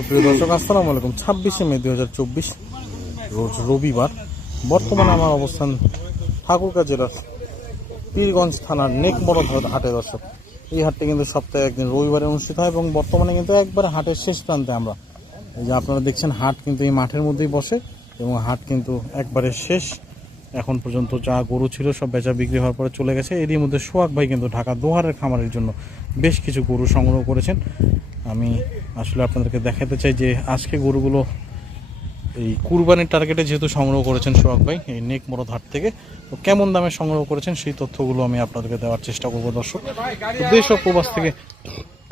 সুপ্রিয় দর্শক, আসসালামু আলাইকুম। ছাব্বিশে মে রোজ রবিবার। বর্তমানে আমার অবস্থান ঠাকুরগাঁ জেলার পীরগঞ্জ থানার নেকমরদ হাটে, দর্শক। এই হাটটি কিন্তু সপ্তাহে একদিন রবিবারে অনুষ্ঠিত হয় এবং বর্তমানে কিন্তু একবারে হাটের শেষ প্রান্তে আমরা। এই যে আপনারা দেখছেন, হাট কিন্তু এই মাঠের মধ্যেই বসে এবং হাট কিন্তু একবারে শেষ। এখন পর্যন্ত যা গরু ছিল সব বেচা বিক্রি হওয়ার পরে চলে গেছে। এরই মধ্যে সোহাগ ভাই কিন্তু ঢাকা দোহারের খামারের জন্য বেশ কিছু গরু সংগ্রহ করেছেন। আমি আসলে আপনাদেরকে দেখাতে চাই যে আজকে গরুগুলো এই কুরবানির টার্গেটে যেহেতু সংগ্রহ করেছেন সোহাগ ভাই, এই নেক মরদ হাট থেকে, তো কেমন দামে সংগ্রহ করেছেন সেই তথ্যগুলো আমি আপনাদেরকে দেওয়ার চেষ্টা করব দর্শক। দেশ প্রবাস থেকে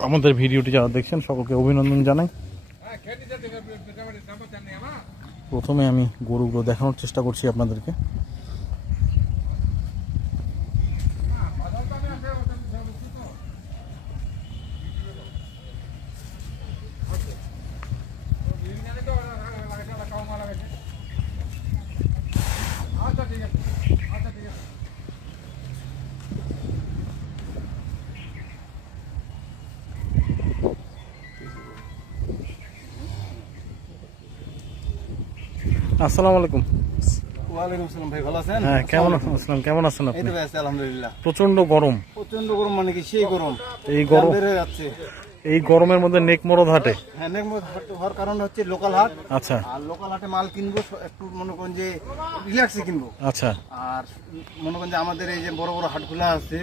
আমাদের ভিডিওটি যারা দেখছেন, সকলকে অভিনন্দন জানাই। প্রথমে আমি গরুগুলো দেখানোর চেষ্টা করছি আপনাদেরকে। আছি আলহামদুলিল্লাহ। প্রচণ্ড গরম। প্রচণ্ড গরম মানে কি সেই গরম। এই গরম বেড়ে যাচ্ছে। এই গরমের মধ্যে নেক মরদ হাটে। হ্যাঁ হাট হওয়ার কারণ হচ্ছে লোকাল হাট। আচ্ছা। আর লোকাল হাটে মাল কিনবো একটু মনে করেন যে রিল্যাক্সে কিনবো। আচ্ছা। আর মনে করেন যে আমাদের এই যে বড় বড় হাটগুলো আছে।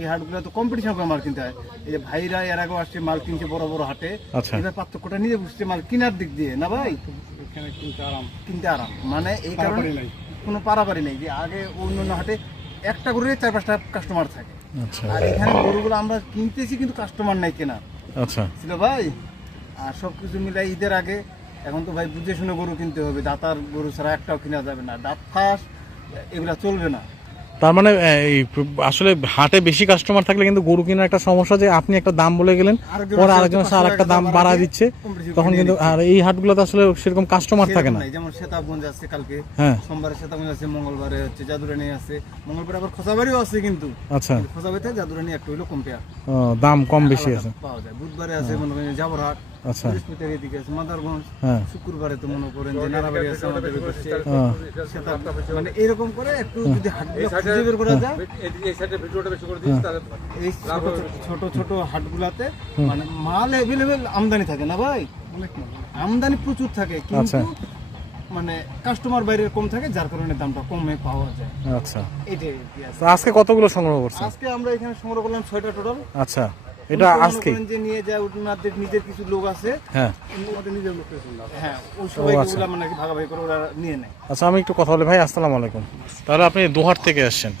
এই হাটগুলো তো কম্পিটিশন করে মাল কিনতে হয়। এই যে ভাইরা এর আগে আসছে মাল কিনছে বড় বড় হাটে। আচ্ছা। এবার পার্থক্যটা নিজে বুঝছে মাল কেনার দিক দিয়ে না ভাই? এখানে কিনতে আরাম। কিনতে আরাম। মানে এই কারণে কোনো পারাপারি নেই যে আগে অন্য অন্য হাটে একটা গরুরে চার পাঁচটা কাস্টমার থাকে। আচ্ছা। আর এখানে গরুগুলো আমরা কিনতেছি কিন্তু কাস্টমার নাই কেনা। আচ্ছা। ছিল ভাই? আর সব কিছু মিলাই ঈদের আগে এখন তো ভাই বুঝে শুনে গরু কিনতে হবে। দাতার গরু ছাড়া একটাও কিনা যাবে না। দাঁত ফাঁস এগুলা চলবে না। তার মানে এই আসলে হাটে বেশি কাস্টমার থাকলে কিন্তু গরু কেনার একটা সমস্যা যে আপনি একটা দাম বলে গেলেন পরে আরেকজন আর একটা দাম বাড়া দিচ্ছে তখন কিন্তু আর এই হাটগুলোতে আসলে সেরকম কাস্টমার থাকে না। যেমন সেতাবগঞ্জ আছে কালকে হ্যাঁ। সোমবারে সেতাবগঞ্জ আছে মঙ্গলবারে হচ্ছে জাদুরানি আছে মঙ্গলবারে আবার খোঁচাবাড়িও আছে কিন্তু। আচ্ছা। খোঁচাবাড়িতে জাদুরানি একটু হইল কম্পেয়ার ও, দাম কম বেশি আছে। পাওয়া যায়। বুধবারে আছে মনে করেন জাবরহাট আচ্ছা। বৃহস্পতিবার এদিকে আছে মাদারগঞ্জ। হ্যাঁ। শুক্রবারে তো মনে করেন যে নারাবাড়ি আছে আমাদের ওই পাশে। ও, সেটা- মানে এরকম করে একটু যদি হাটগুলো বের করা যায়। এই ছোট ছোট ছোট হাটগুলাতে মানে মাল আমদানি থাকে না ভাই? আমদানি প্রচুর থাকে আচ্ছা। কিন্তু মানে কাস্টমার বাইরে কম থাকে যার কারণে দামটা কমে পাওয়া যায়। আচ্ছা। এটাই আজকে কতগুলো সংগ্রহ করছেন? আজকে আমরা এখানে সংগ্রহ করলাম ছয়টা টোটাল আচ্ছা। এটা আজকে। যে নিয়ে যায় ওনাদের নিজের কিছু লোক আছে হ্যাঁ। ওদের নিজের লোক হ্যাঁ ওই সবাই আচ্ছা। মানে ভাগাভাগি করে ওরা নিয়ে নেয়। আচ্ছা আমি একটু কথা বলি। ভাই আসসালামু আলাইকুম। তাহলে আপনি দোহাট থেকে আসছেন।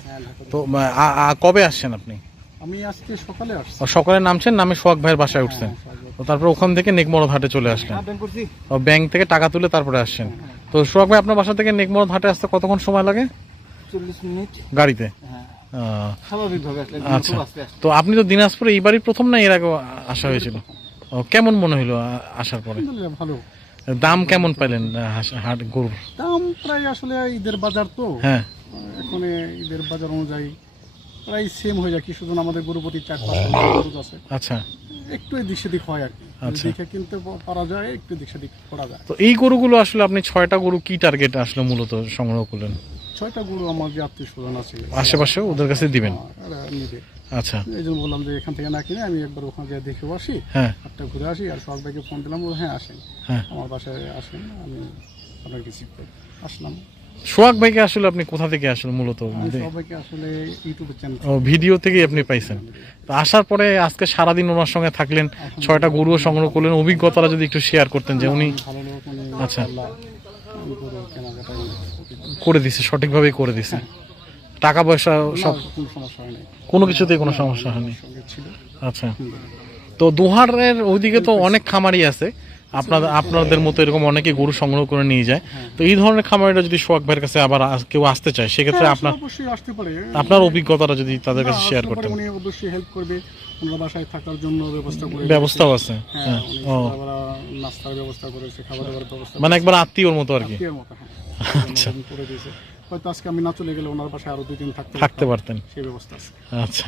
তো আ- আ- কবে আসছেন আপনি? আমি আজকে সকালে আসছি। সকালে নামছেন নামে সোহাগ ভাইয়ের বাসায় উঠছেন। তো তারপর ওখান থেকে নেকমরদ হাটে চলে আসলেন। ব্যাংক করছি। ও, ব্যাংক থেকে টাকা তুলে তারপরে আসছেন। তো সোহাগ ভাই আপনার বাসা থেকে নেকমরদ হাটে আসতে কতক্ষণ সময় লাগে? চল্লিশ মিনিট। গাড়িতে? হ্যাঁ। আচ্ছা। তো আপনি তো দিনাজপুরে এইবারই প্রথম না এর আগে আসা হয়েছিল? ও, কেমন মনে হলো আসার পরে? ভালো। দাম কেমন পাইলেন হাট গরুর? দাম প্রায় আসলে ঈদের বাজার তো। হ্যাঁ। এখন ঈদের বাজার অনুযায়ী প্রায় সেম হয়ে যায় কি শুধু আমাদের গরুপতি চার গরু আছে। আচ্ছা। একটু এদিক সেদিক হয় আর কি। আচ্ছা। দেখে কিনতে পারা যায় একটু দিক সেদিক করা যায়। তো এই গরুগুলো আসলে আপনি ছয়টা গরু কি টার্গেট আসলে মূলত সংগ্রহ করলেন? ছয়টা গরু আমার যে আত্মীয় স্বজন আছে। আশেপাশে ওদের কাছে দিবেন? এরা নিবে আচ্ছা। এই জন্য বললাম যে এখান থেকে না কিনে আমি একবার ওখানে গিয়ে দেখেও আসি হ্যাঁ। ঘুরে আসি আর ভাইকে ফোন দিলাম ও হ্যাঁ আসেন। হ্যাঁ। আমার বাসায় আসেন আমি আপনাকে রিসিভ করি। আসলাম। সোহাগ ভাইকে আসলে আপনি কোথা থেকে আসলে মূলত? আসলে ইউটিউবের চ্যানেল ও ভিডিও থেকেই আপনি পাইছেন। তো আসার পরে আজকে সারাদিন ওনার সঙ্গে থাকলেন ছয়টা গরুও সংগ্রহ করলেন। অভিজ্ঞতাটা যদি একটু শেয়ার করতেন যে উনি আচ্ছা। করে দিছে সঠিকভাবেই করে দিছে। টাকা পয়সা সব কোনো সমস্যা কোনো কিছুতেই কোনো সমস্যা হয়নি। আচ্ছা। তো দোহারের ওইদিকে তো অনেক খামারই আছে। আপনাদের আপনাদের মতো এরকম অনেকে গরু সংগ্রহ করে নিয়ে যায়। তো এই ধরনের খামারিটা যদি সোহাগ ভাইয়ের কাছে আবার কেউ আসতে চায় সেক্ষেত্রে হ্যাঁ, আপনার অবশ্যই আসতে পারে। আপনার অভিজ্ঞতাটা যদি তাদের কাছে শেয়ার করতে উনি অবশ্যই হেল্প করবে। ওনার বাসায় থাকার জন্য ব্যবস্থা করে ব্যবস্থাও আছে। হ্যাঁ হ্যাঁ। নাস্তার ব্যবস্থা করেছে খাবার দাবার ব্যবস্থা মানে একবার আত্মীয়র মতো আর কি। আত্মীয়ের হ্যাঁ হয়তো আজকে আমি না চলে গেলে ওনার বাসায় আরও দুই দিন থাকতে থাকতে পারতেন। সেই ব্যবস্থা আছে। আচ্ছা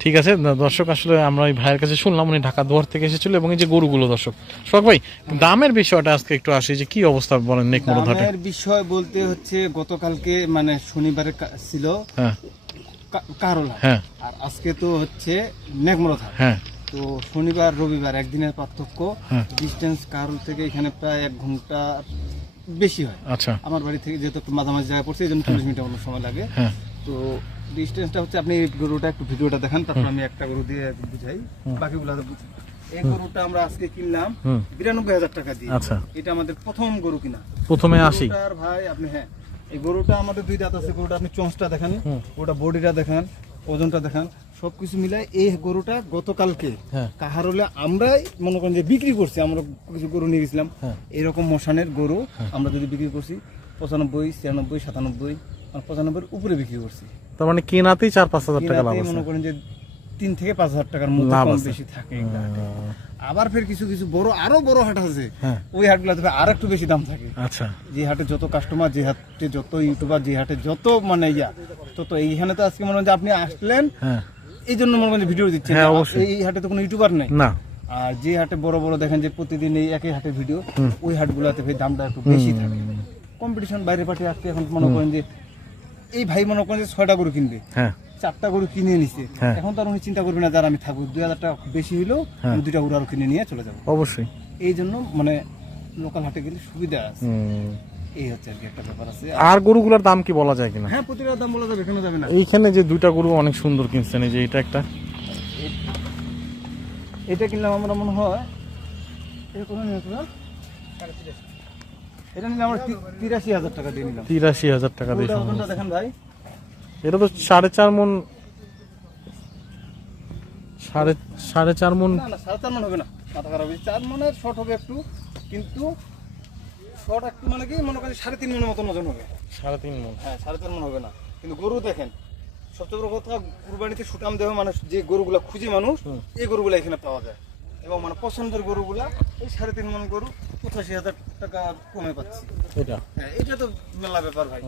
ঠিক আছে। দর্শক আসলে আমরা এই ভাইয়ের কাছে শুনলাম উনি ঢাকা দুয়ার থেকে এসেছিল এবং এই যে গরুগুলো দর্শক। ভাই দামের বিষয়টা আজকে একটু আসি যে কি অবস্থা বলেন নেক দামের বিষয় বলতে হচ্ছে গতকালকে মানে শনিবারে কা- ছিল হ্যাঁ। হ্যাঁ। আর আজকে তো হচ্ছে হ্যাঁ। তো শনিবার রবিবার একদিনের পার্থক্য। হ্যাঁ। ডিস্টেন্স কারোল থেকে এখানে প্রায় এক ঘণ্টা বেশি হয়। আচ্ছা। আমার বাড়ি থেকে যেহেতু একটু মাঝামাঝি জায়গা পড়ছে এই জন্য চল্লিশ মিনিট অন্য সময় লাগে। হ্যাঁ। তো ডিস্টেন্সটা হচ্ছে আপনি গরুটা একটু ভিডিওটা দেখান তারপর আমি একটা গরু দিয়ে বুঝাই। বাকিগুলো বুঝাই। এই গরুটা আমরা আজকে কিনলাম বিরানব্বই হাজার টাকা দিয়ে। আচ্ছা। এটা আমাদের প্রথম গরু কিনা। প্রথমে আসি ভাই আপনি হ্যাঁ এই গরুটা আমাদের দুই দাঁত আছে গরুটা আপনি চোঁচটা দেখান। গরুটা বডিটা দেখান। ওজনটা দেখান। সবকিছু মিলাই এই গরুটা গতকালকে কাহারলে কাহার হলে আমরাই মনে করেন যে বিক্রি করছি আমরা কিছু গরু নিয়ে গেছিলাম। হ্যাঁ। এরকম মশানের গরু আমরা যদি বিক্রি করছি পঁচানব্বই ছিয়ানব্বই সাতানব্বই পঁচানব্বই উপরে বিক্রি করছি। তার মানে কেনাতেই চার পাঁচ হাজার টাকা মনে করেন যে তিন থেকে পাঁচ হাজার টাকার কম বেশি থাকে আবার ফের কিছু কিছু বড় আরও বড় হাট আছে। হ্যাঁ। ওই হাটগুলোতে আর একটু বেশি দাম থাকে। আচ্ছা। যে হাটে যত কাস্টমার যে হাটে যত ইউটিউবার যে হাটে যত মানে ইয়া তত এইখানে তো আজকে মনে হয় আপনি আসলেন। হ্যাঁ। এই জন্য মনে করেন যে ভিডিও দিচ্ছেন। হ্যাঁ, অবশ্যই। এই হাটে তো কোনো ইউটিউবার নেই। না। আর যে হাটে বড় বড় দেখেন যে প্রতিদিন এই একই হাটে ভিডিও ওই হাটগুলোতে ভাই দামটা একটু বেশি থাকে। কম্পিটিশন বাইরে পাঠে আসতে এখন মনে করেন যে এই ভাই মনে করেন যে ছয়টা গরু কিনবে। হ্যাঁ। চারটা গরু কিনে নিছে হ্যাঁ। এখন তো আর উনি চিন্তা করবে না যার আমি থাকব। দুই হাজার টাকা বেশি হইলেও হ্যাঁ। আমি দুইটা গরু আরও কিনে নিয়ে চলে যাব। অবশ্যই। এই জন্য মানে লোকাল হাটে গেলে সুবিধা আছে। এই হচ্ছে আর কি একটা ব্যাপার আছে। আর গরুগুলোর দাম কি বলা যায় কিনা? হ্যাঁ প্রতিটা দাম বলা যাবে কেন যাবে না। এইখানে যে দুইটা গরু অনেক সুন্দর কিনছেন এই যে এটা একটা। এটা কিনলাম আমরা মনে হয় এটা নিলাম আমরা তিরাশি হাজার টাকা দিয়ে নিলাম। তিরাশি হাজার টাকা দিয়ে দেখেন ভাই। এটা তো সাড়ে চার মন সাড়ে সাড়ে চার মন সাড়ে চার মন হবে না। মাথা খারাপ হয়েছে। চার মনের শর্ট হবে একটু কিন্তু শর্ট একটু মানে কি মনে করেন সাড়ে তিন মনের মতন ওজন হবে। সাড়ে তিন মন। হ্যাঁ সাড়ে চার মন হবে না। কিন্তু গরু দেখেন সবচেয়ে বড় কথা কুরবানিতে সুটাম দেহ মানুষ যে গরুগুলা খুঁজে মানুষ। এই গরুগুলা এখানে পাওয়া যায়। এবং মানে পছন্দের গরুগুলা এই সাড়ে তিন মন গরু পঁচাশি হাজার টাকা কমে পাচ্ছি। এটা? হ্যাঁ এটা তো মেলা ব্যাপার ভাই।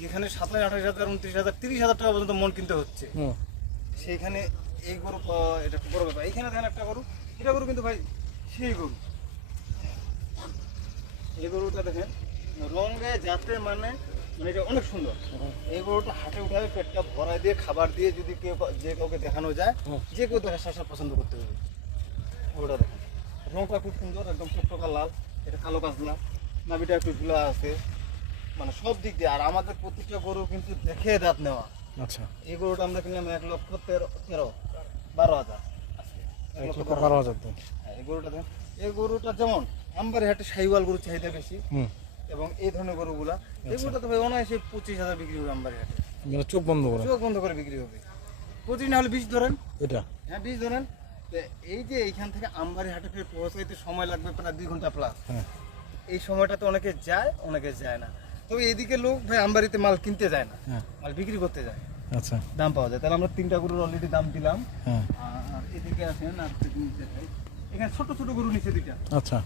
যেখানে সাতাশ আঠাশ হাজার উনত্রিশ হাজার তিরিশ হাজার টাকা পর্যন্ত মন কিনতে হচ্ছে। সেইখানে এই গরু এটা বড় ব্যাপার। এইখানে দেখেন একটা গরু। এটা গরু কিন্তু ভাই সেই গরু। এই গরুটা দেখেন রঙে যাতে মানে মানে এটা অনেক সুন্দর। এই গরুটা হাটে উঠাবে পেটটা ভরাই দিয়ে খাবার দিয়ে যদি কেউ যে কাউকে দেখানো যায় যে কেউ দেখা শাসা পছন্দ করতে হবে গরুটা দেখেন। রংটা খুব সুন্দর একদম টকটকা লাল। এটা কালো কাজলা নাবিটা একটু ঝুলা আছে। মানে সব দিক দিয়ে। আর আমাদের প্রতিটা গরু কিন্তু দেখে দাঁত নেওয়া। আচ্ছা। এই গরুটা আমরা কিনলাম এক লক্ষ তেরো তেরো বারো হাজার বারো হাজার। হ্যাঁ, এই গরুটা এই গরুটা যেমন আমবাড়ি হাটে সাইওয়াল গরুর চাহিদা বেশি। এবং এই ধরনের গরুগুলা এই গরুটা তো ভাই অনায়াসে পঁচিশ হাজার বিক্রি হবে আমবাড়ি হাটে মানে চোখ বন্ধ করে। চোখ বন্ধ করে বিক্রি হবে। পঁচিশ না হলে বিশ ধরেন। এটা? হ্যাঁ বিশ ধরেন। এই যে এইখান থেকে আমবাড়ি হাটে ফের পৌঁছাইতে সময় লাগবে প্রায় দুই ঘণ্টা প্লাস হ্যাঁ। এই সময়টাতে অনেকে যায় অনেকে যায় না। তবে এদিকে লোক ভাই আমবাড়িতে মাল কিনতে যায় না। হ্যাঁ। মাল বিক্রি করতে যায়। আচ্ছা। দাম পাওয়া যায়। তাহলে আমরা তিনটা গরুর অলরেডি দাম দিলাম। হ্যাঁ। আর এদিকে আছেন আর নিচে এখানে ছোট ছোট গরু নিচে দুইটা। আচ্ছা।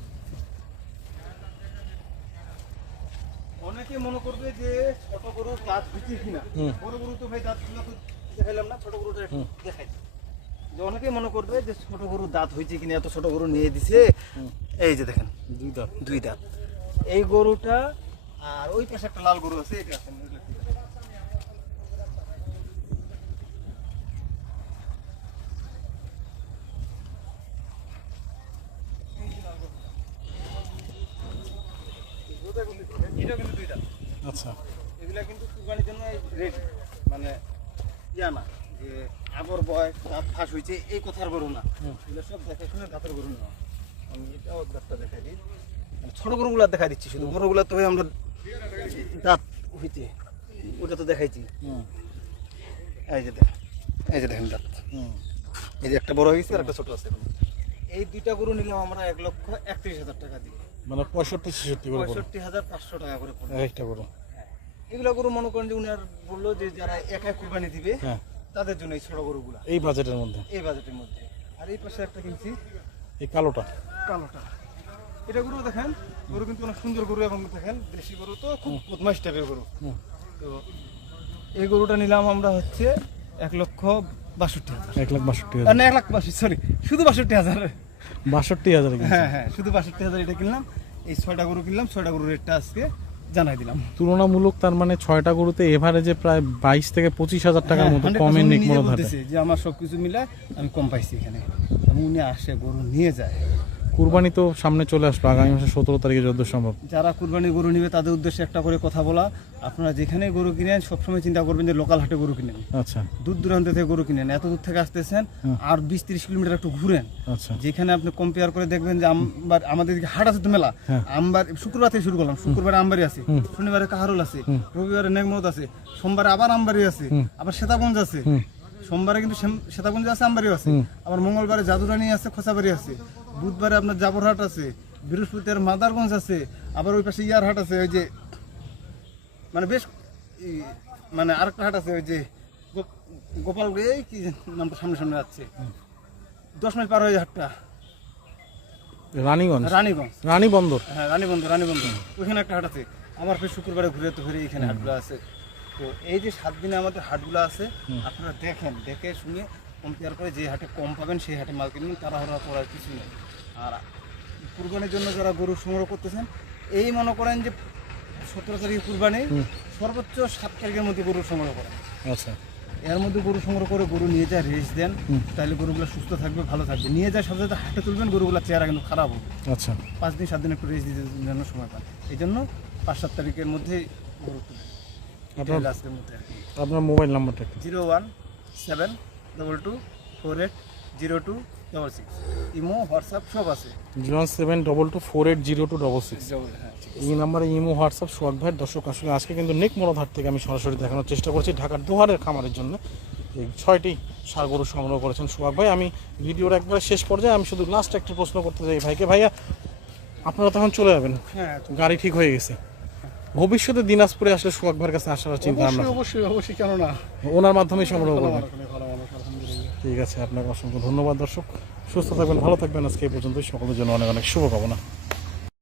অনেকে মনে করবে যে ছোট গরু দাঁত হইছে কিনা। বড় গরু তো ভাই দাঁত তো দেখাইলাম না ছোট গরুটা দেখাই। যে অনেকে মনে করবে যে ছোট গরু দাঁত হয়েছে কিনা এত ছোট গরু নিয়ে দিছে। এই যে দেখেন দুই দাঁত। দুই দাঁত। এই গরুটা আর ওই পাশে একটা লাল গরু আছে এটা আছে। এটাও কিন্তু দুই দাঁত। আচ্ছা। এগুলা কিন্তু কুরবানির জন্য রেডি মানে ইয়া না। আগর বয় দাঁত ফাঁস হয়েছে এই কথার গরু না। এগুলো সব দেখে শুনে দাঁতের গরু না আমি এটাও দাঁতটা দেখাই দিই। মানে ছোট গরুগুলা দেখাই দিচ্ছি শুধু বড়গুলা তো আমরা দাঁত হইতে ওটা তো দেখাইছি। এই যে দেখেন এই যে দেখেন দাঁত। এই যে একটা বড় হয়ে গেছে আর একটা ছোট আছে। এই দুইটা গরু নিলাম আমরা এক লক্ষ একত্রিশ হাজার টাকা দিয়ে। মানে পঁয়ষট্টি ছেষট্টি পঁয়ষট্টি হাজার পাঁচশো টাকা করে একটা করো এগুলো গরু মনে করেন যে উনি আর বলল যে যারা একাই কুরবানি দিবে হ্যাঁ। তাদের জন্য এই ছোট গরুগুলা। এই বাজেটের মধ্যে? এই বাজেটের মধ্যে। আর এই পাশে একটা কিনছি। এই কালোটা? কালোটা। এটা গরু দেখেন গরু কিন্তু অনেক সুন্দর গরু এবং দেখেন দেশি গরু তো খুব বদমাইশ টাইপের গরু। তো এই গরুটা নিলাম আমরা হচ্ছে এক লক্ষ বাষট্টি হাজার। এক লাখ বাষট্টি হাজার না এক লাখ বাষট্টি সরি শুধু বাষট্টি হাজার। বাষট্টি হাজার হ্যাঁ হ্যাঁ শুধু বাষট্টি হাজার এটা কিনলাম। এই ছয়টা গরু কিনলাম ছয়টা গরুর রেটটা আজকে জানাই দিলাম। তুলনামূলক তার মানে ছয়টা গরুতে এভারেজে প্রায় বাইশ থেকে পঁচিশ হাজার টাকার হ্যাঁ, মতো 100% কমে উনি নিক নিজে মরদ হাটে বলতেছে যে আমার সবকিছু মিলে আমি কম পাইছি এখানে। এবং উনি আসে গরু নিয়ে যায়। কুরবানি তো সামনে চলে আসলো আগামী মাসের সতেরো তারিখে যত সম্ভব। যারা কুরবানি গরু নিবে তাদের উদ্দেশ্যে একটা করে কথা বলা। আপনারা যেখানে গরু কিনেন সবসময় চিন্তা করবেন যে লোকাল হাটে গরু কিনেন। আচ্ছা। দূর দূরান্ত থেকে গরু কিনেন। এত দূর থেকে আসতেছেন আর বিশ তিরিশ কিলোমিটার একটু ঘুরেন। আচ্ছা। যেখানে আপনি কম্পেয়ার করে দেখবেন যে আমবার আমাদের হাট আছে তো মেলা। হ্যাঁ। আমবার শুক্রবার থেকে শুরু করলাম শুক্রবারে আমবাড়ি আছে শনিবারে কাহারুল আছে রবিবারে নেগমত আছে সোমবারে আবার আমবাড়ি আছে আবার শ্বেতাগঞ্জ আছে। সোমবারে কিন্তু শ্বেতাগঞ্জ আছে আমবাড়ি আছে। আবার মঙ্গলবারে জাদুরানি আছে খোসাবাড়ি আছে। বুধবারে আপনার জাবরহাট আছে বৃহস্পতিবার মাদারগঞ্জ আছে আবার ওই পাশে ইয়ার হাট আছে ওই যে মানে বেশ মানে আরেকটা হাট আছে ওই যে গোপাল এই কি নামটা সামনে সামনে যাচ্ছে। দশ মাইল পার হয়ে হাটটা। রানীগঞ্জ? রানীগঞ্জ। রানী বন্দর হ্যাঁ রানীবন্ধ রানীবন্ধ ওইখানে একটা হাট আছে। আবার ফের শুক্রবারে ঘুরে তো ফিরে এখানে হাটগুলো আছে। তো এই যে সাত দিনে আমাদের হাটগুলো আছে আপনারা দেখেন দেখে শুনে কম্পেয়ার করে যে হাটে কম পাবেন সেই হাটে মাল কিনবেন তারা হরা করার কিছু নেই। আর কুরবানির জন্য যারা গরু সংগ্রহ করতেছেন এই মনে করেন যে সতেরো তারিখে কুরবানি সর্বোচ্চ সাত তারিখের মধ্যে গরু সংগ্রহ করেন। আচ্ছা। এর মধ্যে গরু সংগ্রহ করে গরু নিয়ে যায় রেস্ট দেন তাহলে গরুগুলো সুস্থ থাকবে ভালো থাকবে। নিয়ে যায় সাথে সাথে হাটে তুলবেন গরুগুলো চেহারা কিন্তু খারাপ হবে। আচ্ছা। পাঁচ দিন সাত দিন একটু রেস্ট দিতে জন্য সময় পান। এই জন্য পাঁচ সাত তারিখের মধ্যে গরু তুলবেন। আপনার মোবাইল নাম্বারটা zero one seven double two four eight zero two double six imo WhatsApp সব আছে। Zero seven double two four eight zero two double six double হ্যাঁ এই নাম্বারে ইমো হোয়াটসঅ্যাপ সোয়াগ ভাইয়ের দর্শক আসলে আজকে কিন্তু নেক মরদহাট থেকে আমি সরাসরি দেখানোর চেষ্টা করছি ঢাকার দোহারের খামারের জন্য। এই ছয়টি সার গরু সংগ্রহ করেছেন সোহাগ ভাই। আমি ভিডিওর একবারে শেষ পর্যায়ে আমি শুধু লাস্ট একটা প্রশ্ন করতে চাই ভাইকে। ভাইয়া আপনারা তখন চলে যাবেন। হ্যাঁ গাড়ি ঠিক হয়ে গেছে। ভবিষ্যতে দিনাজপুরে আসলে সোহাগ ভাইয়ের কাছে আসার চিন্তা ভাবনা। অবশ্যই অবশ্যই অবশ্যই কেন না ওনার মাধ্যমে সংগ্রহ ভালো করবেন মানুষ, ভালো মানুষ আলহামদুলিল্লাহ ঠিক আছে, আপনাকে অসংখ্য ধন্যবাদ দর্শক। সুস্থ থাকবেন, ভালো থাকবেন। আজকে এই পর্যন্তই। সকলের জন্য অনেক অনেক শুভকামনা।